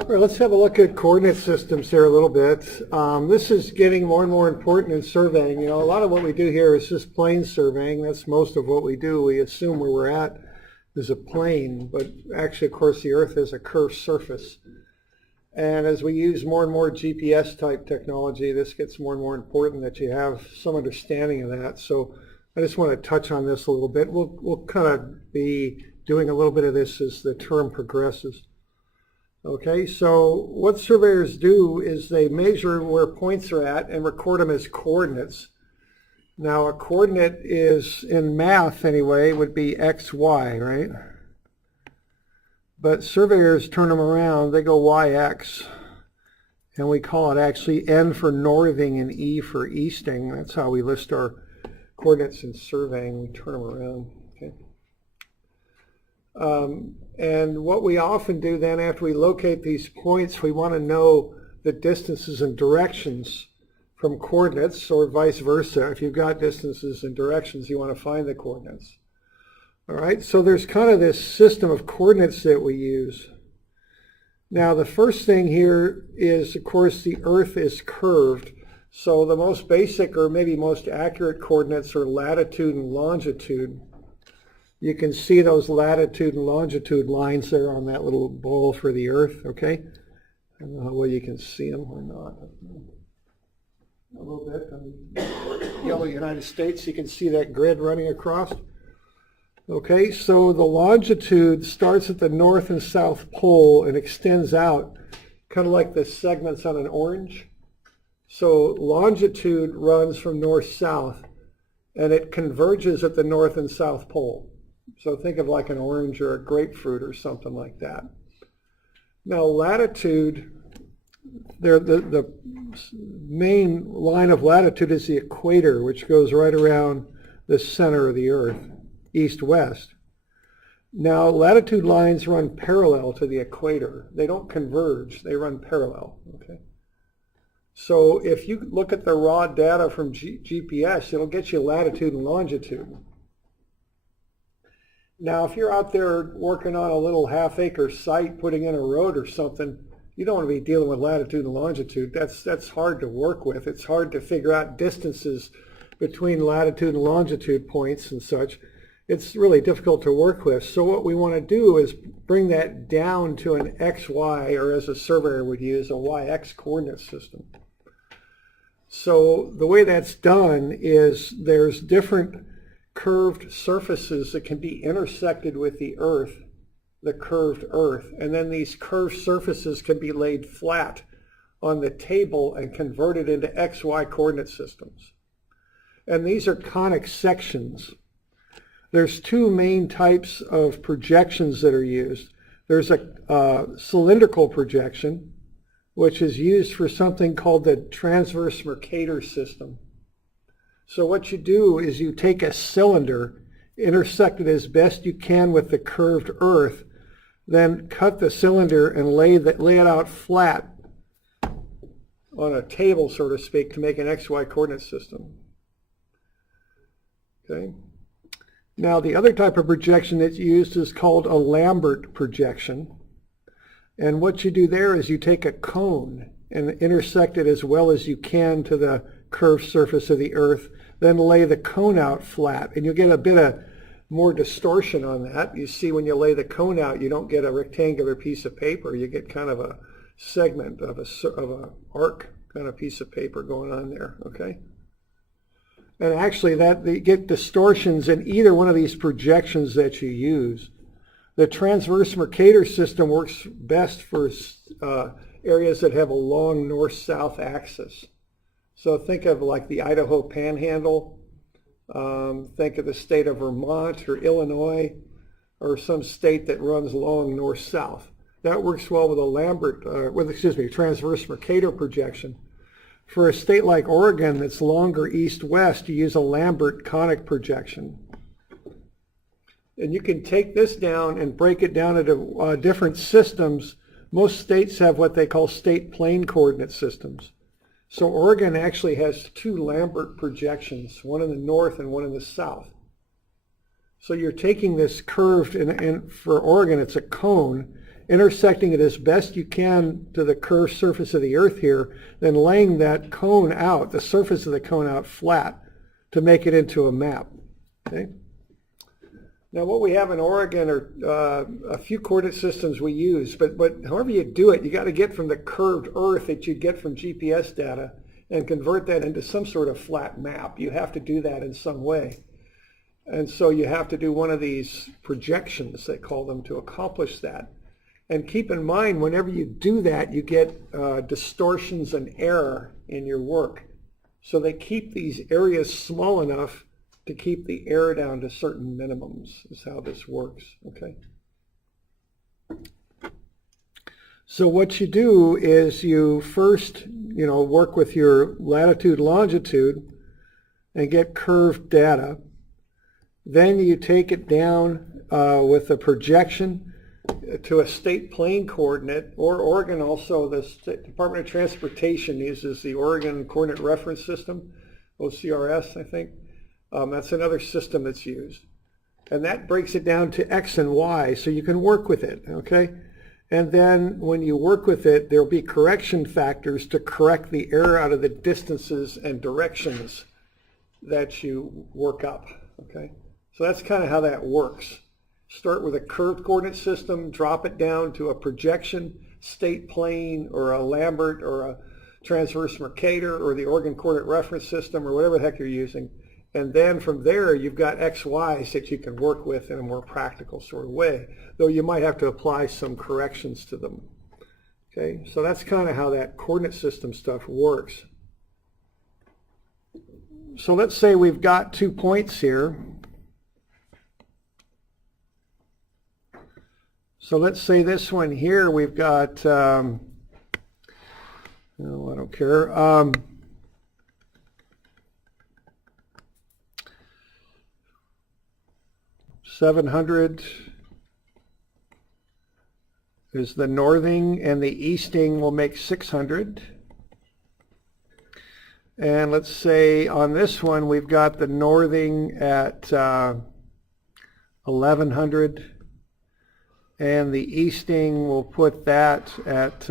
All right, let's have a look at coordinate systems here a little bit. This is getting more and more important in surveying. You know, a lot of what we do here is just plane surveying. That's most of what we do. We assume where we're at is a plane, but actually, of course, the Earth is a curved surface. And as we use more and more GPS type technology, this gets more and more important that you have some understanding of that. So I just want to touch on this a little bit. We'll kind of be doing a little bit of this as the term progresses. Okay, so what surveyors do is they measure where points are at and record them as coordinates. Now a coordinate is, in math anyway, would be x, y, right? But surveyors turn them around, they go yx. And we call it actually N for northing and E for easting. That's how we list our coordinates in surveying. We turn them around. Okay. And what we often do then after we locate these points, we want to know the distances and directions from coordinates, or vice versa. If you've got distances and directions, you want to find the coordinates. All right, so there's kind of this system of coordinates that we use. Now the first thing here is, of course, the Earth is curved. So the most basic, or maybe most accurate coordinates are latitude and longitude. You can see those latitude and longitude lines there on that little bowl for the Earth, okay? I don't know how well you can see them or not. A little bit on the yellow United States, you can see that grid running across. Okay, so the longitude starts at the north and south pole and extends out, kind of like the segments on an orange. So longitude runs from north-south, and it converges at the north and south pole. So think of like an orange or a grapefruit or something like that. Now latitude, the main line of latitude is the equator, which goes right around the center of the Earth, east-west. Now latitude lines run parallel to the equator. They don't converge, they run parallel. Okay. So if you look at the raw data from GPS, it'll get you latitude and longitude. Now, if you're out there working on a little half-acre site, putting in a road or something, you don't want to be dealing with latitude and longitude. That's hard to work with. It's hard to figure out distances between latitude and longitude points and such. It's really difficult to work with. So what we want to do is bring that down to an XY, or as a surveyor would use, a YX coordinate system. So the way that's done is there's different curved surfaces that can be intersected with the Earth, the curved Earth, and then these curved surfaces can be laid flat on the table and converted into XY coordinate systems. And these are conic sections. There's two main types of projections that are used. There's a cylindrical projection, which is used for something called the transverse Mercator system. So what you do is you take a cylinder, intersect it as best you can with the curved Earth, then cut the cylinder and lay it out flat on a table, so to speak, to make an XY coordinate system. Okay. Now the other type of projection that's used is called a Lambert projection. And what you do there is you take a cone and intersect it as well as you can to the curved surface of the Earth, then lay the cone out flat, and you'll get a bit of more distortion on that. You see, when you lay the cone out, you don't get a rectangular piece of paper. You get kind of a segment of a arc kind of piece of paper going on there, okay? And actually, you get distortions in either one of these projections that you use. The transverse Mercator system works best for areas that have a long north-south axis. So think of like the Idaho Panhandle, think of the state of Vermont or Illinois, or some state that runs long north-south. That works well with a transverse Mercator projection. For a state like Oregon that's longer east-west, you use a Lambert conic projection. And you can take this down and break it down into different systems. Most states have what they call state plane coordinate systems. So Oregon actually has two Lambert projections, one in the north and one in the south. So you're taking this curved, and for Oregon it's a cone, intersecting it as best you can to the curved surface of the Earth here, then laying that cone out, the surface of the cone out flat to make it into a map. Okay. Now what we have in Oregon are a few coordinate systems we use, but however you do it, you got to get from the curved Earth that you get from GPS data and convert that into some sort of flat map. You have to do that in some way. And so you have to do one of these projections, they call them, to accomplish that. And keep in mind, whenever you do that, you get distortions and error in your work. So they keep these areas small enough to keep the error down to certain minimums, is how this works, okay? So what you do is you first, work with your latitude, longitude, and get curved data. Then you take it down with a projection to a state plane coordinate, or Oregon also, the Department of Transportation uses the Oregon Coordinate Reference System, OCRS, I think. That's another system that's used. And that breaks it down to X and Y, so you can work with it, okay? And then when you work with it, there'll be correction factors to correct the error out of the distances and directions that you work up, okay? So that's kind of how that works. Start with a curved coordinate system, drop it down to a projection, state plane, or a Lambert, or a transverse Mercator, or the Oregon Coordinate Reference System, or whatever the heck you're using. And then from there, you've got X, Y's that you can work with in a more practical sort of way, though you might have to apply some corrections to them. Okay, so that's kind of how that coordinate system stuff works. So let's say we've got 2 points here. So let's say this one here, we've got, I don't care. 700 is the northing, and the easting will make 600. And let's say on this one we've got the northing at 1100, and the easting, we'll put that at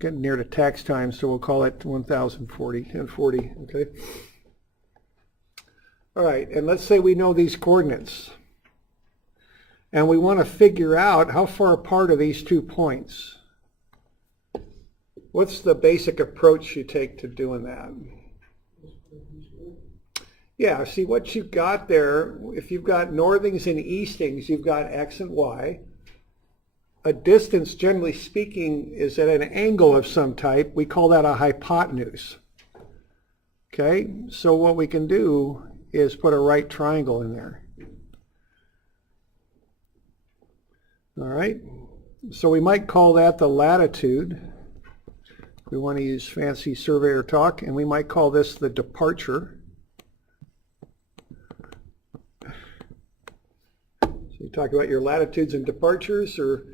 getting near to tax time, so we'll call it 1040 and 40, okay? All right, and let's say we know these coordinates, and we want to figure out how far apart are these 2 points. What's the basic approach you take to doing that? Yeah, see what you've got there, if you've got northings and eastings, you've got X and Y. A distance, generally speaking, is at an angle of some type. We call that a hypotenuse. Okay, so what we can do is put a right triangle in there. All right, so we might call that the latitude. We want to use fancy surveyor talk, and we might call this the departure. So you talk about your latitudes and departures, or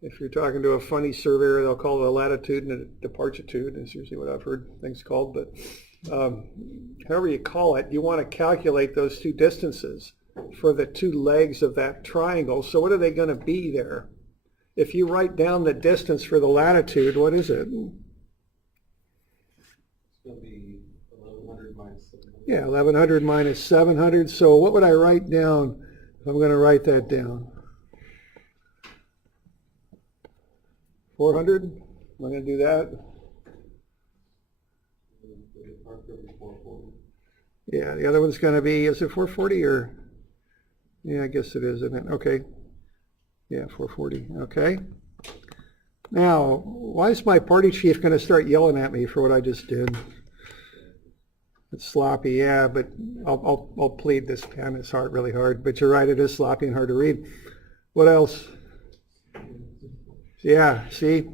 if you're talking to a funny surveyor, they'll call it a latitude and a departitude, is usually what I've heard things called. But however you call it, you want to calculate those 2 distances for the 2 legs of that triangle. So what are they going to be there? If you write down the distance for the latitude, what is it? It's going to be 1100 minus 700. Yeah, 1100 minus 700. So what would I write down if I'm going to write that down? 400? Am I going to do that? Yeah, the other one's going to be, is it 440 or? Yeah, I guess it is, isn't it? Okay. Yeah, 440. Okay. Now, why is my party chief going to start yelling at me for what I just did? It's sloppy, yeah, but I'll plead this pen. It's hard, really hard. But you're right, it is sloppy and hard to read. What else? Yeah, see,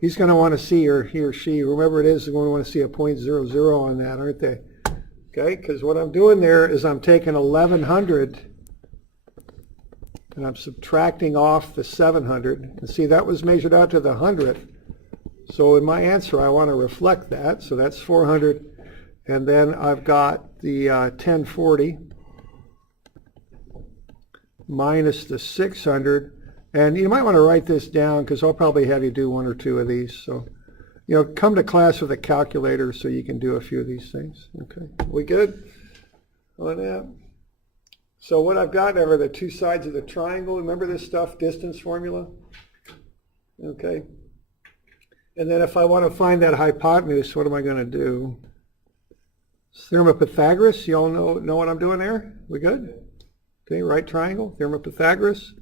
he's going to want to see, or he or she, whoever it is going to want to see a 0.00 on that, aren't they? Okay, because what I'm doing there is I'm taking 1100 and I'm subtracting off the 700. And see, that was measured out to the 100th. So in my answer, I want to reflect that. So that's 400. And then I've got the 1040 minus the 600. And you might want to write this down because I'll probably have you do one or two of these. So, come to class with a calculator so you can do a few of these things. Okay, we good on that? So what I've got are the two sides of the triangle. Remember this stuff, distance formula? Okay. And then if I want to find that hypotenuse, what am I going to do? Theorem of Pythagoras, you all know what I'm doing there? We good? Okay, right triangle, theorem of Pythagoras.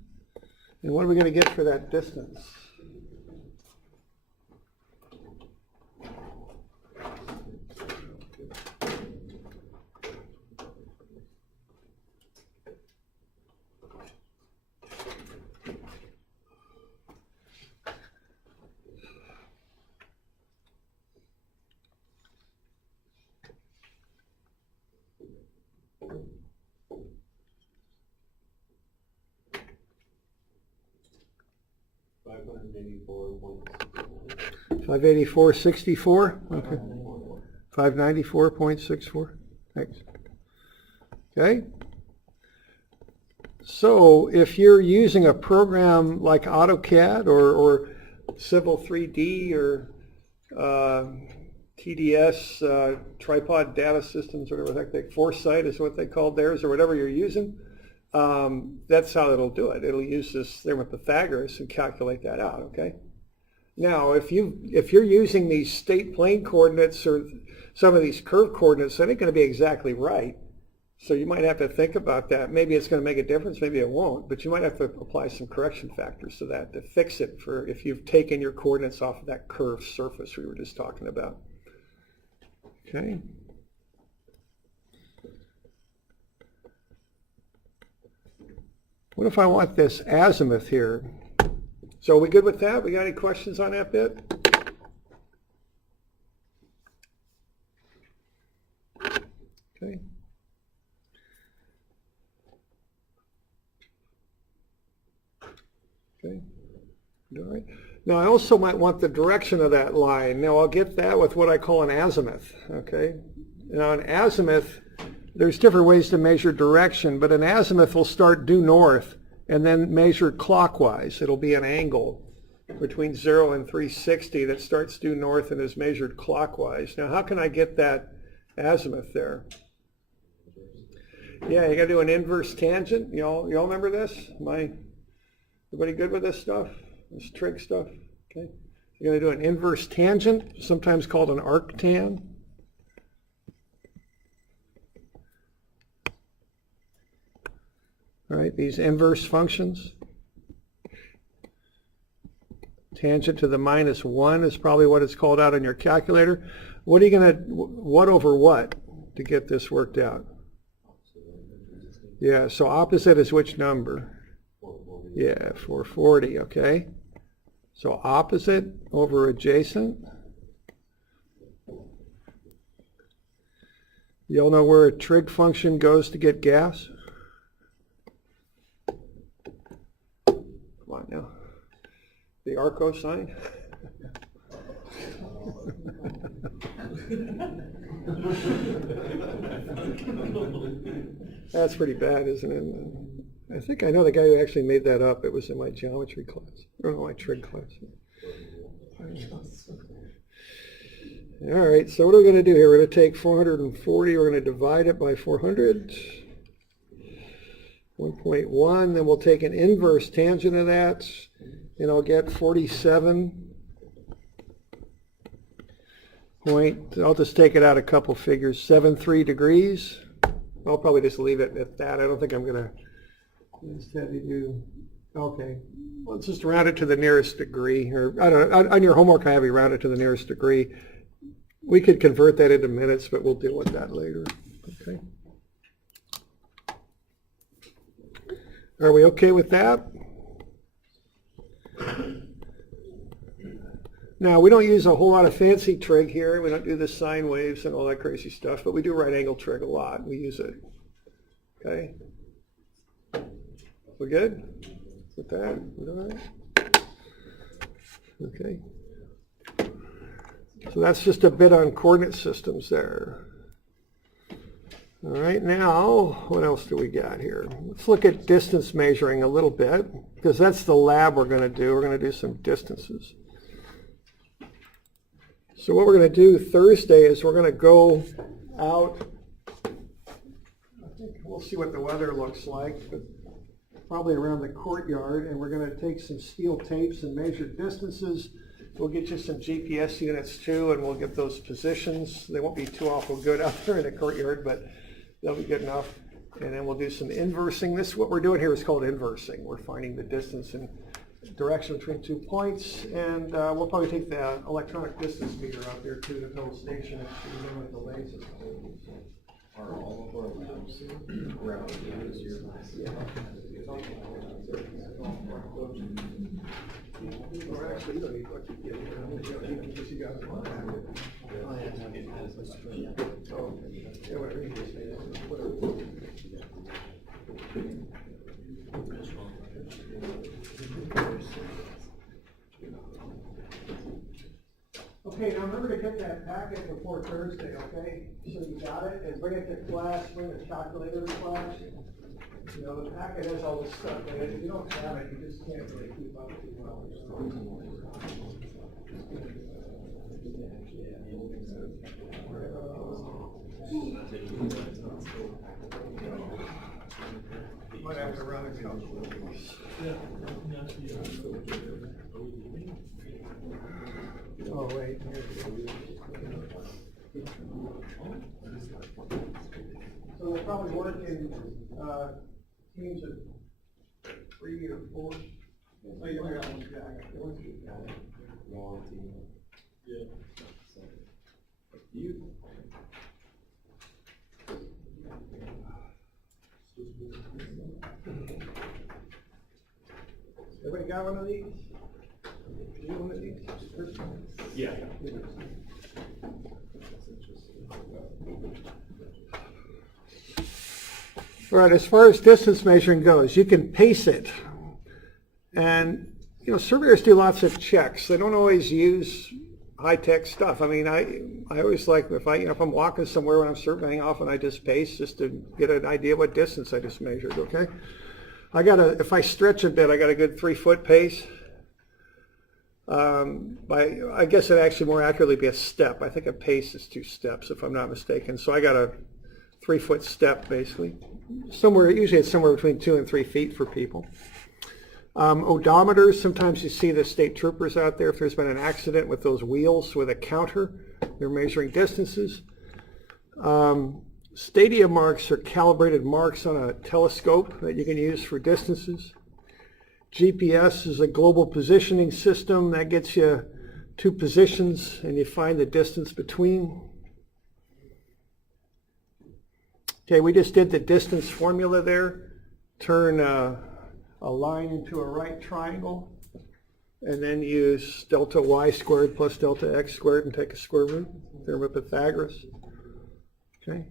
And what are we going to get for that distance? $584.64. Okay. 594.64. Thanks. Okay. So if you're using a program like AutoCAD or Civil 3D or TDS, Tripod Data Systems, whatever the heck Foresight is what they called theirs, or whatever you're using, that's how it'll do it. It'll use this theorem of Pythagoras and calculate that out, okay? Now, if you're using these state plane coordinates or some of these curve coordinates, that ain't going to be exactly right. So you might have to think about that. Maybe it's going to make a difference, maybe it won't, but you might have to apply some correction factors to that to fix it for if you've taken your coordinates off of that curved surface we were just talking about. Okay. What if I want this azimuth here? So are we good with that? We got any questions on that bit? Okay. Okay. All right. Now I also might want the direction of that line. Now I'll get that with what I call an azimuth. Okay. Now an azimuth, there's different ways to measure direction, but an azimuth will start due north and then measure clockwise. It'll be an angle between 0 and 360 that starts due north and is measured clockwise. Now how can I get that azimuth there? Yeah, you got to do an inverse tangent. Y'all remember this? Everybody good with this stuff? This trig stuff? Okay. You're going to do an inverse tangent, sometimes called an arctan. All right, these inverse functions. Tangent to the -1 is probably what it's called out on your calculator. What are you going to, what over what to get this worked out? Yeah, so opposite is which number? 440. Yeah, 440, okay. So opposite over adjacent. You all know where a trig function goes to get gas? Come on now. The Arco sign? That's pretty bad, isn't it? I think I know the guy who actually made that up. It was in my geometry class, or my trig class. All right, so what are we going to do here? We're going to take 440, we're going to divide it by 400. 1.1, then we'll take an inverse tangent of that, and I'll get 47. I'll just take it out a couple figures, 73 degrees. I'll probably just leave it at that. I don't think I'm going to just have you do, okay. Let's just round it to the nearest degree, or I don't know, on your homework I have you round it to the nearest degree. We could convert that into minutes, but we'll deal with that later, okay. Are we okay with that? Now, we don't use a whole lot of fancy trig here. We don't do the sine waves and all that crazy stuff, but we do right angle trig a lot. We use it. Okay? We good with that? We all right? Okay. So that's just a bit on coordinate systems there. All right, now, what else do we got here? Let's look at distance measuring a little bit, because that's the lab we're going to do. We're going to do some distances. So what we're going to do Thursday is we're going to go out. I think we'll see what the weather looks like, but probably around the courtyard, and we're going to take some steel tapes and measure distances. We'll get you some GPS units too, and we'll get those positions. They won't be too awful good out there in the courtyard, but they'll be good enough. And then we'll do some inversing. This, what we're doing here is called inversing. We're finding the distance and direction between 2 points, and we'll probably take the electronic distance meter out there to the total station and see what the lanes is. Are all of our labs around this year? Or actually, you don't need what you get here. Because you got it. Oh, yeah, whatever you just say. Okay, now remember to get that packet before Thursday, okay? So you got it, and bring it to class, bring the calculator to class. You know, the packet has all this stuff in it. If you don't have it, you just can't really keep up too well. Might have to run a calculator. Oh, wait. So we'll probably work in teams of 3 or 4. So you only got one guy. Long team. Yeah. You. Everybody got one of these? You one of these? Yeah. All right, as far as distance measuring goes, you can pace it. And, you know, surveyors do lots of checks. They don't always use high-tech stuff. I mean, I always like, if I'm walking somewhere when I'm surveying, often I just pace just to get an idea what distance I just measured, okay? If I stretch a bit, I got a good 3-foot pace. I guess it'd actually more accurately be a step. I think a pace is 2 steps, if I'm not mistaken. So I got a 3-foot step, basically. Usually it's somewhere between 2 and 3 feet for people. Odometers, sometimes you see the state troopers out there if there's been an accident with those wheels with a counter. They're measuring distances. Stadia marks are calibrated marks on a telescope that you can use for distances. GPS is a global positioning system that gets you 2 positions and you find the distance between. Okay, we just did the distance formula there. Turn a line into a right triangle and then use delta y squared plus delta x squared and take a square root. Theorem of Pythagoras. Okay.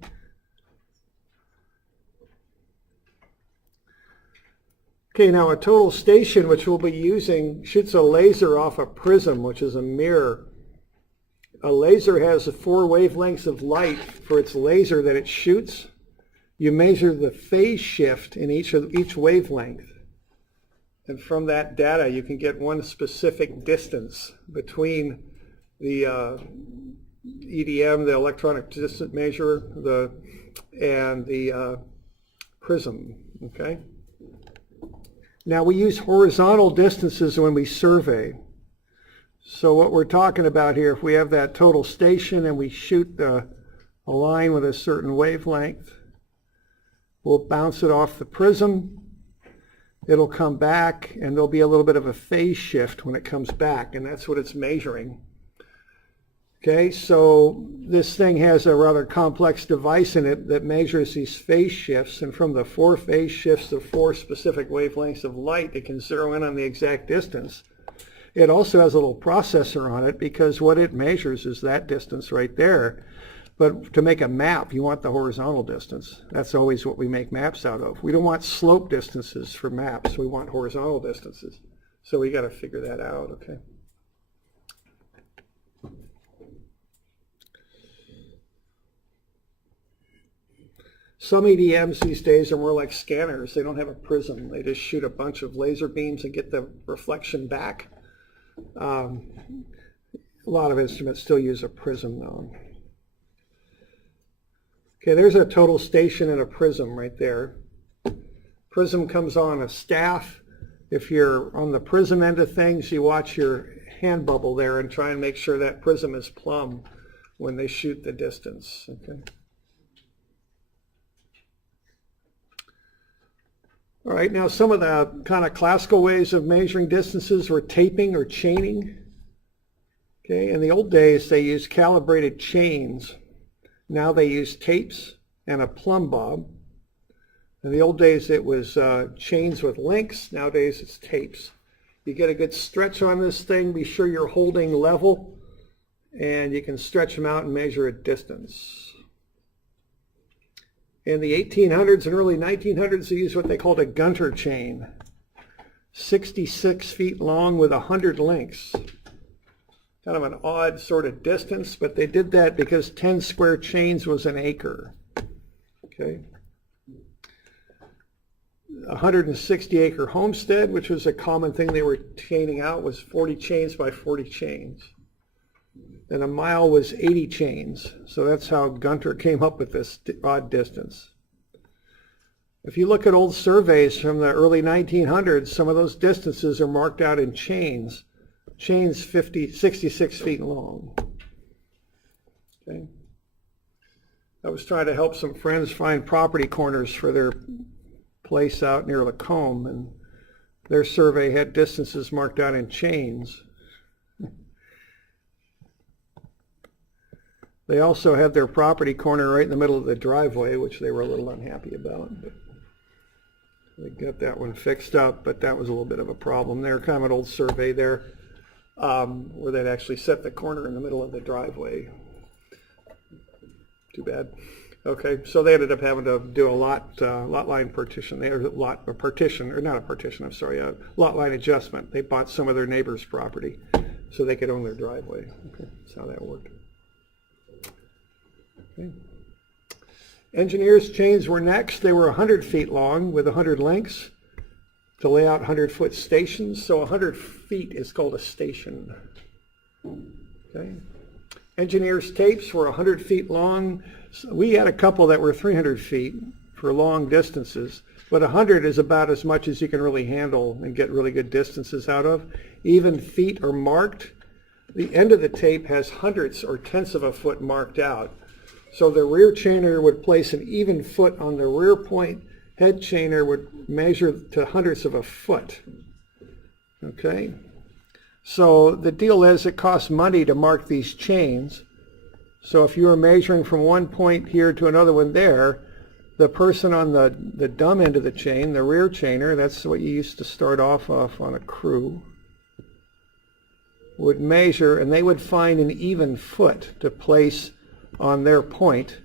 Okay, now a total station, which we'll be using, shoots a laser off a prism, which is a mirror. A laser has 4 wavelengths of light for its laser that it shoots. You measure the phase shift in each wavelength. And from that data, you can get one specific distance between the EDM, the electronic distance measurer, and the prism, okay? Now we use horizontal distances when we survey. So what we're talking about here, if we have that total station and we shoot a line with a certain wavelength, we'll bounce it off the prism. It'll come back and there'll be a little bit of a phase shift when it comes back, and that's what it's measuring. Okay, so this thing has a rather complex device in it that measures these phase shifts, and from the 4 phase shifts of 4 specific wavelengths of light, it can zero in on the exact distance. It also has a little processor on it because what it measures is that distance right there. But to make a map, you want the horizontal distance. That's always what we make maps out of. We don't want slope distances for maps. We want horizontal distances. So we got to figure that out, okay? Some EDMs these days are more like scanners. They don't have a prism. They just shoot a bunch of laser beams and get the reflection back. A lot of instruments still use a prism though. Okay, there's a total station and a prism right there. Prism comes on a staff. If you're on the prism end of things, you watch your hand bubble there and try and make sure that prism is plumb when they shoot the distance. Okay. All right, now some of the kind of classical ways of measuring distances were taping or chaining. Okay, in the old days they used calibrated chains. Now they use tapes and a plumb bob. In the old days it was chains with links. Nowadays it's tapes. You get a good stretch on this thing, be sure you're holding level, and you can stretch them out and measure a distance. In the 1800s and early 1900s, they used what they called a Gunter chain, 66 feet long with 100 links. Kind of an odd sort of distance, but they did that because 10 square chains was an acre. Okay. 160 acre homestead, which was a common thing they were chaining out, was 40 chains by 40 chains. And a mile was 80 chains. So that's how Gunter came up with this odd distance. If you look at old surveys from the early 1900s, some of those distances are marked out in chains. Chains 66 feet long. Okay. I was trying to help some friends find property corners for their place out near Lacombe, and their survey had distances marked out in chains. They also had their property corner right in the middle of the driveway, which they were a little unhappy about. But they got that one fixed up, but that was a little bit of a problem. They were kind of an old survey there, where they'd actually set the corner in the middle of the driveway. Too bad. Okay, so they ended up having to do a lot line partition. They had a lot line adjustment. They bought some of their neighbor's property so they could own their driveway. Okay, that's how that worked. Okay. Engineers' chains were next. They were 100 feet long with 100 links to lay out 100-foot stations. So 100 feet is called a station. Okay. Engineers' tapes were 100 feet long. So we had a couple that were 300 feet for long distances, but 100 is about as much as you can really handle and get really good distances out of. Even feet are marked. The end of the tape has hundredths or tenths of a foot marked out. So the rear chainer would place an even foot on the rear point. Head chainer would measure to hundredths of a foot. Okay? So the deal is it costs money to mark these chains. So if you were measuring from one point here to another one there, the person on the dumb end of the chain, the rear chainer, that's what you used to start off on a crew, would measure, and they would find an even foot to place on their point,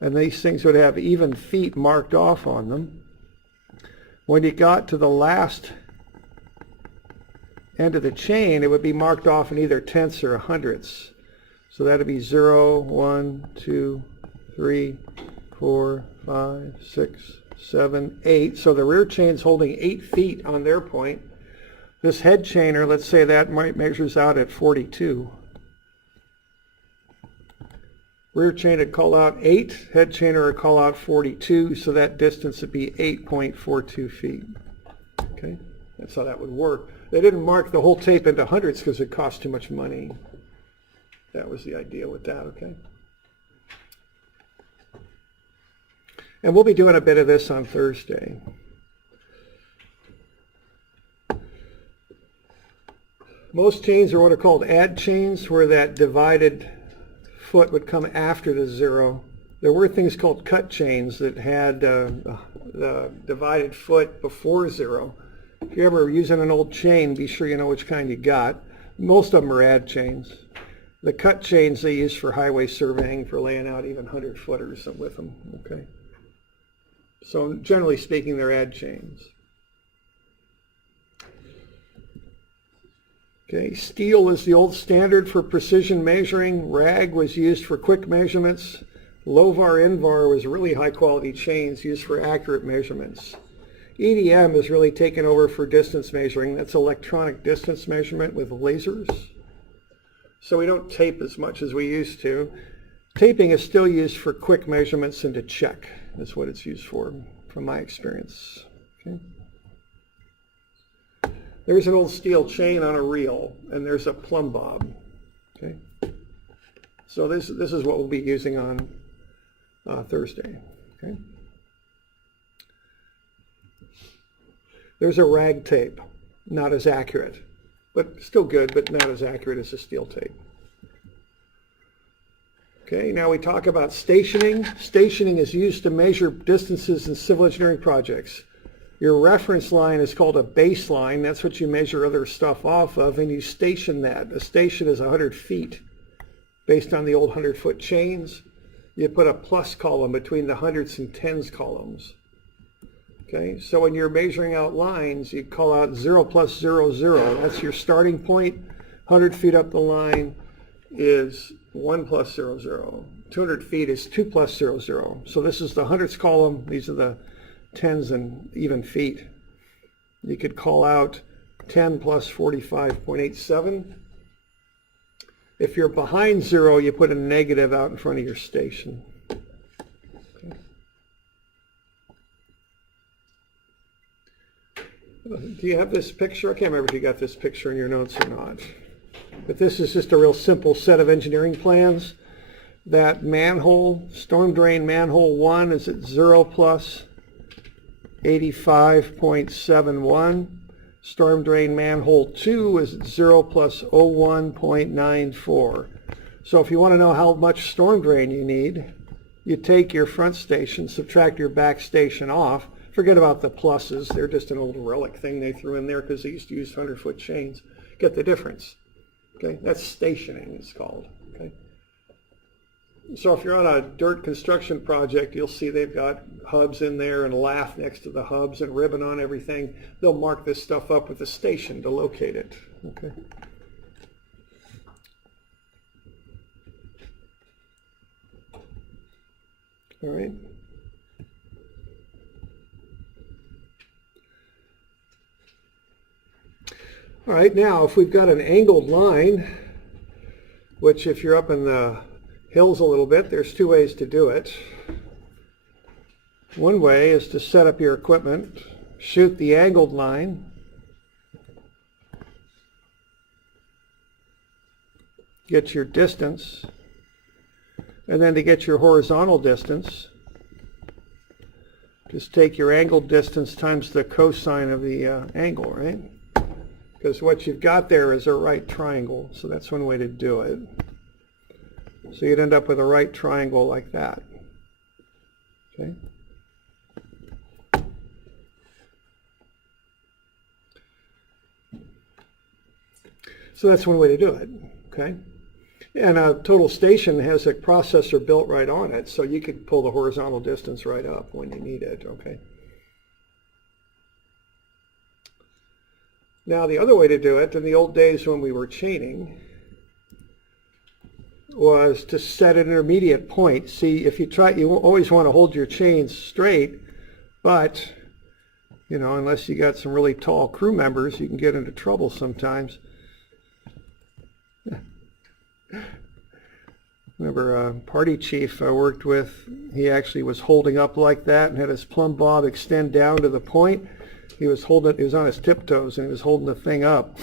and these things would have even feet marked off on them. When you got to the last end of the chain, it would be marked off in either tenths or hundredths. So that would be 0, 1, 2, 3, 4, 5, 6, 7, 8. So the rear chain's holding 8 feet on their point. This head chainer, let's say that measures out at 42. Rear chain would call out 8, head chainer would call out 42, so that distance would be 8.42 feet. Okay, that's how that would work. They didn't mark the whole tape into hundreds because it cost too much money. That was the idea with that, okay? And we'll be doing a bit of this on Thursday. Most chains are what are called add chains, where that divided foot would come after the 0. There were things called cut chains that had the divided foot before 0. If you're ever using an old chain, be sure you know which kind you got. Most of them are add chains. The cut chains they use for highway surveying for laying out even 100-footers with them, okay? So generally speaking, they're add chains. Okay, steel is the old standard for precision measuring. Rag was used for quick measurements. Lovar Invar was really high quality chains used for accurate measurements. EDM has really taken over for distance measuring. That's electronic distance measurement with lasers. So we don't tape as much as we used to. Taping is still used for quick measurements and to check. That's what it's used for, from my experience. Okay. There's an old steel chain on a reel, and there's a plumb bob. Okay. So this is what we'll be using on Thursday. Okay. There's a rag tape, not as accurate, but still good, but not as accurate as a steel tape. Okay, now we talk about stationing. Stationing is used to measure distances in civil engineering projects. Your reference line is called a baseline. That's what you measure other stuff off of, and you station that. A station is 100 feet based on the old 100-foot chains. You put a plus column between the hundreds and tens columns. Okay, so when you're measuring out lines, you call out 0 plus 0, 0. That's your starting point. 100 feet up the line is 1 plus 0, 0. 200 feet is 2 plus 0, 0. So this is the hundreds column. These are the tens and even feet. You could call out 10 plus 45.87. If you're behind 0, you put a negative out in front of your station. Okay. Do you have this picture? I can't remember if you got this picture in your notes or not. But this is just a real simple set of engineering plans. That manhole, storm drain manhole 1 is at 0 plus 85.71. Storm drain manhole 2 is at 0 plus 01.94. So if you want to know how much storm drain you need, you take your front station, subtract your back station off. Forget about the pluses. They're just an old relic thing they threw in there because they used to use 100-foot chains. Get the difference. Okay, that's stationing, it's called. Okay. So if you're on a dirt construction project, you'll see they've got hubs in there and lath next to the hubs and ribbon on everything. They'll mark this stuff up with a station to locate it. Okay. All right. All right, now if we've got an angled line, which if you're up in the hills a little bit, there's two ways to do it. One way is to set up your equipment, shoot the angled line, get your distance, and then to get your horizontal distance, just take your angled distance times the cosine of the angle, right? Because what you've got there is a right triangle, so that's one way to do it. So you'd end up with a right triangle like that. Okay. So that's one way to do it. Okay. And a total station has a processor built right on it, so you could pull the horizontal distance right up when you need it. Okay. Now the other way to do it, in the old days when we were chaining, was to set an intermediate point. See, if you try, you always want to hold your chains straight, but, you know, unless you got some really tall crew members, you can get into trouble sometimes. Remember a party chief I worked with, he actually was holding up like that and had his plumb bob extend down to the point. He was holding it, he was on his tiptoes and he was holding the thing up.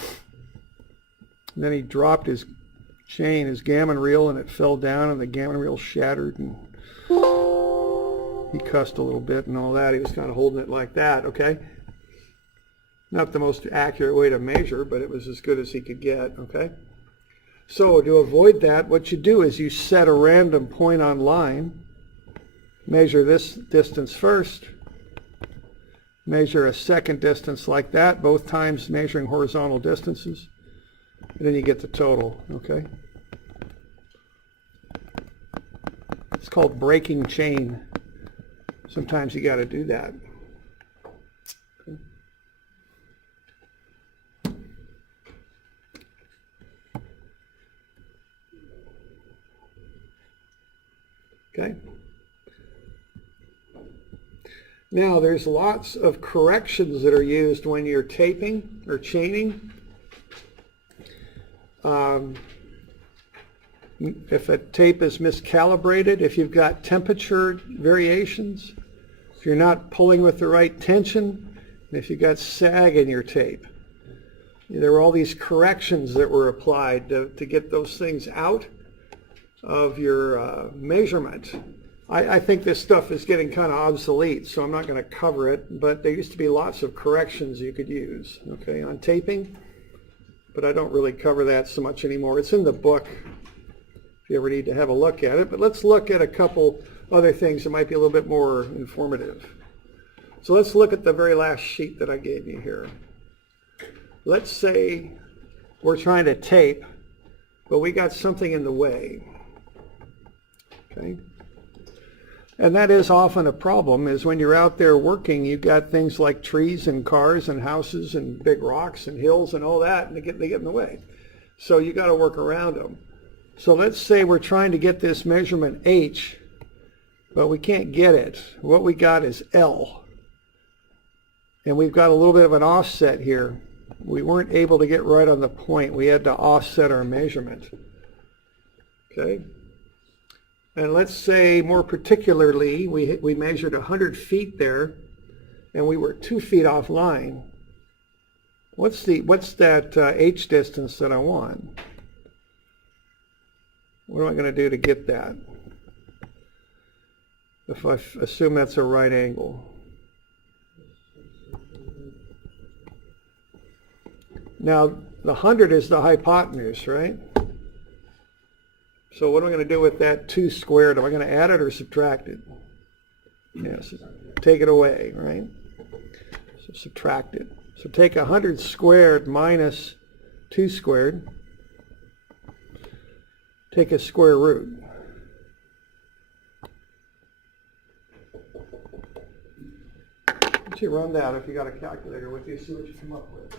And then he dropped his chain, his gammon reel, and it fell down and the gammon reel shattered and he cussed a little bit and all that. He was kind of holding it like that, okay? Not the most accurate way to measure, but it was as good as he could get, okay? So to avoid that, what you do is you set a random point on line, measure this distance first, measure a second distance like that, both times measuring horizontal distances, and then you get the total, okay? called breaking chain. Sometimes you got to do that. Okay. Now there's lots of corrections that are used when you're taping or chaining. If a tape is miscalibrated, if you've got temperature variations, if you're not pulling with the right tension, and if you've got sag in your tape. There were all these corrections that were applied to get those things out of your measurement. I think this stuff is getting kind of obsolete, so I'm not going to cover it, but there used to be lots of corrections you could use, okay, on taping, but I don't really cover that so much anymore. It's in the book if you ever need to have a look at it, but let's look at a couple other things that might be a little bit more informative. So let's look at the very last sheet that I gave you here. Let's say we're trying to tape, but we got something in the way, okay? And that is often a problem, is when you're out there working, you've got things like trees and cars and houses and big rocks and hills and all that, and they get in the way. So you got to work around them. So let's say we're trying to get this measurement H, but we can't get it. What we got is L. And we've got a little bit of an offset here. We weren't able to get right on the point. We had to offset our measurement. Okay? And let's say more particularly, we measured 100 feet there, and we were 2 feet off line. What's that H distance that I want? What am I going to do to get that? If I assume that's a right angle. Now, the 100 is the hypotenuse, right? So what am I going to do with that 2 squared? Am I going to add it or subtract it? Yes, take it away, right? So subtract it. So take 100 squared minus 2 squared. Take a square root. Why don't you run that if you got a calculator with you, see what you come up with.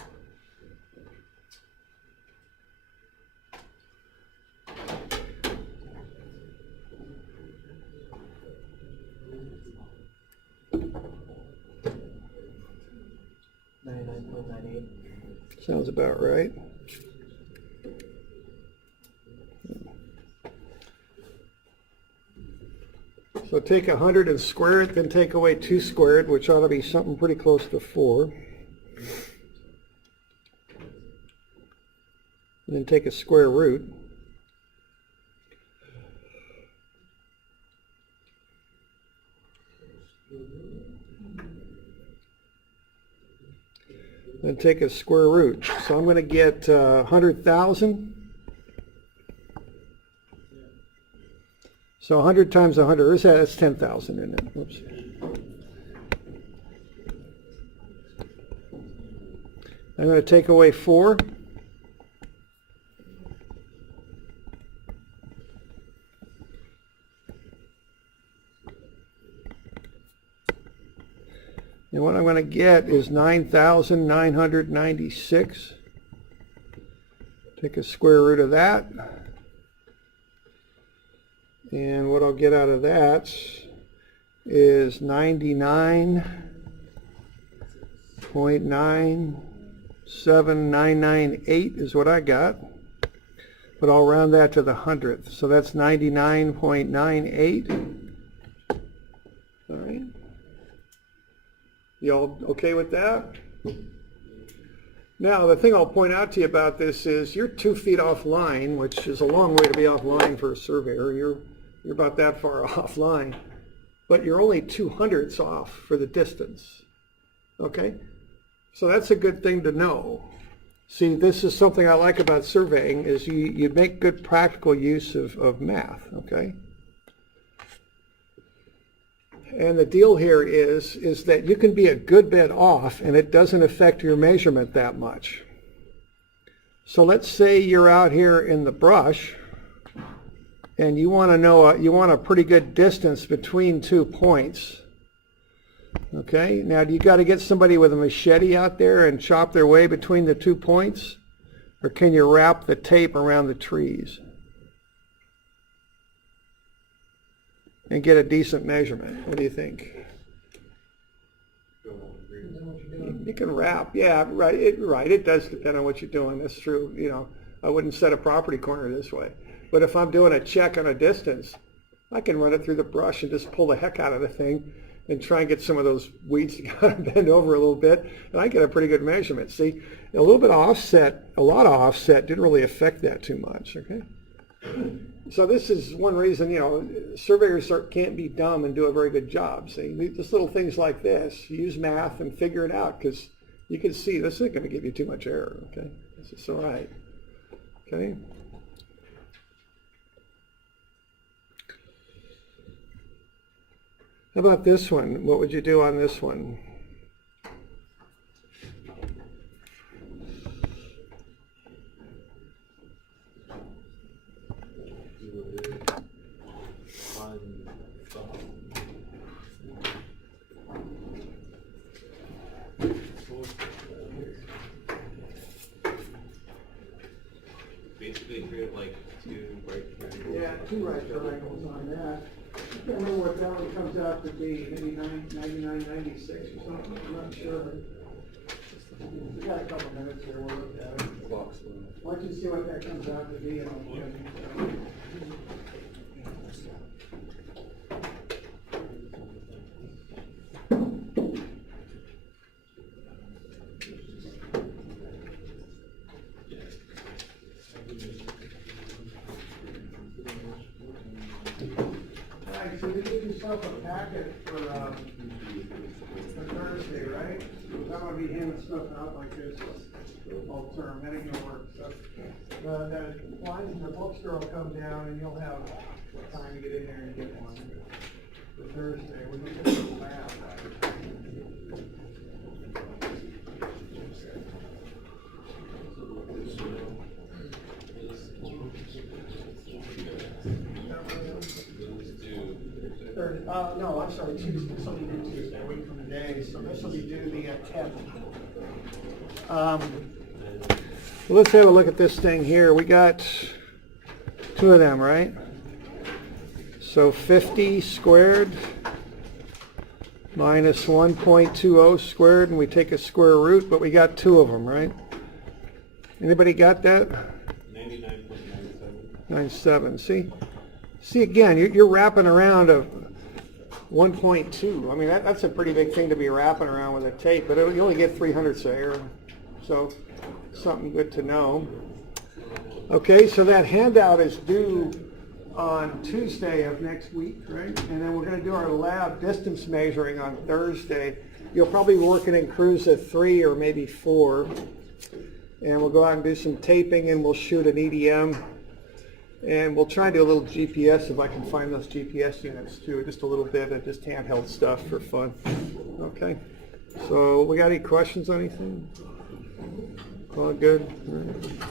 Sounds about right. So take 100 and square it, then take away 2 squared, which ought to be something pretty close to 4. And then take a square root. Then take a square root. So I'm going to get 100,000. So 100 times 100, that's 10,000 in it. Whoops. I'm going to take away 4. And what I'm going to get is 9,996. Take a square root of that. And what I'll get out of that is 99.97998 is what I got. But I'll round that to the 100th. So that's 99.98. All right. You all okay with that? Now, the thing I'll point out to you about this is you're 2 feet off line, which is a long way to be off line for a surveyor. You're about that far off line, but you're only 2/100ths off for the distance. Okay? So that's a good thing to know. See, this is something I like about surveying, is you make good practical use of math, okay? And the deal here is that you can be a good bit off and it doesn't affect your measurement that much. So let's say you're out here in the brush and you want to know, you want a pretty good distance between 2 points. Okay, now do you got to get somebody with a machete out there and chop their way between the 2 points? Or can you wrap the tape around the trees and get a decent measurement? What do you think? You can wrap, yeah, right. It does depend on what you're doing. That's true. You know, I wouldn't set a property corner this way. But if I'm doing a check on a distance, I can run it through the brush and just pull the heck out of the thing and try and get some of those weeds to kind of bend over a little bit, and I get a pretty good measurement. See, a little bit of offset, a lot of offset didn't really affect that too much, okay? So this is one reason, you know, surveyors can't be dumb and do a very good job. See, just little things like this, use math and figure it out, because you can see this isn't going to give you too much error, okay? This is all right, okay? How about this one? What would you do on this one? Basically create like 2 right triangles. Yeah, 2 right triangles on that. I can't remember what that one comes out to be, maybe 99, 96 or something, I'm not sure. We got a couple minutes here, we'll look at it. Why don't you see what that comes out to be? So you give yourself a packet for Thursday, right? I'm going to be handing stuff out like this all term. That ain't going to work. So the lines in the bookstore will come down and you'll have time to get in there and get one for Thursday. We're going to get the lab. No, I'm sorry, Tuesday. This will be due Tuesday, a week from today. So this will be due the 10th. Well, let's have a look at this thing here. We got 2 of them, right? So 50 squared minus 1.20 squared, and we take a square root, but we got 2 of them, right? Anybody got that? 99.97. See again, you're wrapping around a 1.2. I mean, that's a pretty big thing to be wrapping around with a tape, but you only get 3/100 of error. So something good to know. Okay, so that handout is due on Tuesday of next week, right? And then we're going to do our lab distance measuring on Thursday. You'll probably be working in crews of 3 or maybe 4. And we'll go out and do some taping, and we'll shoot an EDM. And we'll try to do a little GPS if I can find those GPS units too, just a little bit of just handheld stuff for fun. Okay, so we got any questions on anything? All good? All right.